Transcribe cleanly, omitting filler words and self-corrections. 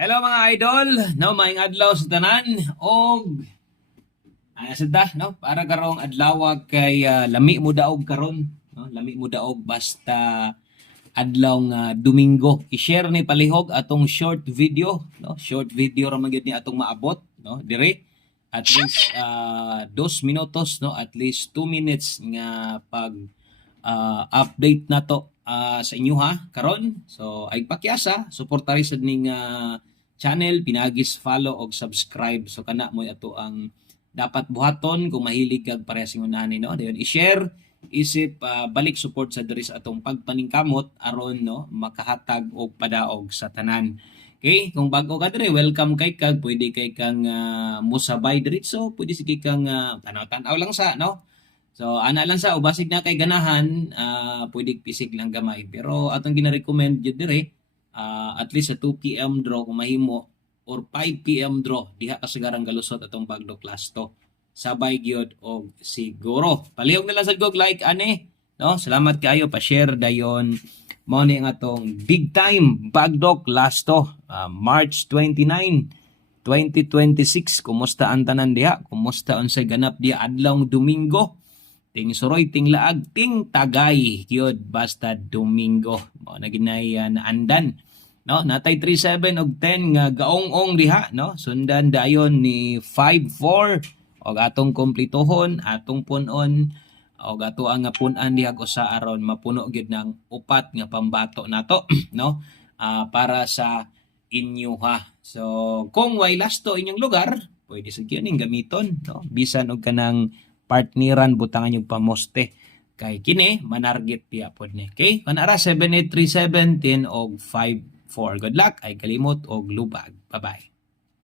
Hello mga idol, no, maayong adlaw sa tanan og sada no para karong adlaw kay lami mo daog karon, no? Lami mo daog basta adlaw nga Domingo. I-share ni palihog atong short video, no? Short video ra man gyud ni atong maabot, no? Dire at least 2 minutos, no? At least 2 minutes nga pag update na to sa inyo ha karon. So ay pakyasa suportari sad ning channel, pinagis follow og subscribe, so kana mo ato ang dapat buhaton kung mahilig kag parehas ingon no. Dayon i-share isip balik support sa diri sa atong pagpaningkamot aron no makahatag og padaog sa tanan. Okay, kung bago ka diri, welcome kay kag pwede kay kang musabay diretso, pwede sige kang tanaw-tanaw lang sa no. So ana lang sa ubasig na kay ganahan, pwede pisig lang gamay, pero atong gina-recommend jud dire at least sa 2 p.m. draw kung mahimo or 5 p.m. draw diha kasagarang galusot atong Bagdok Last 2 sabay gyud og siguro palihog na lang sad kog like ani no. Salamat kaayo, pa-share dayon mo ni ang atong big time Bagdok Last 2 March 29 2026. Kumusta ang tanan diha? Kumusta unsay ganap diha adlaw Domingo? Ting suroy, ting laag, ting tagay gyud basta Domingo mo na ginay naandan no. Natay 37 og 10 nga gaong-ong diha no. Sundan dayon ni 54 og atong kompletohon, atong punon og ato ang nga pun-an diha usa aron mapuno gyud ng upat nga pambato nato no, para sa inyo ha. So kung way lasto inyong lugar, pwede sa kining gamiton no, bisan og kanang partneran butangan yung pamoste kay kini manarget diya pod ni. Okay, kanara 783710 og 54. Good luck, ay kalimot og lubag. Bye bye.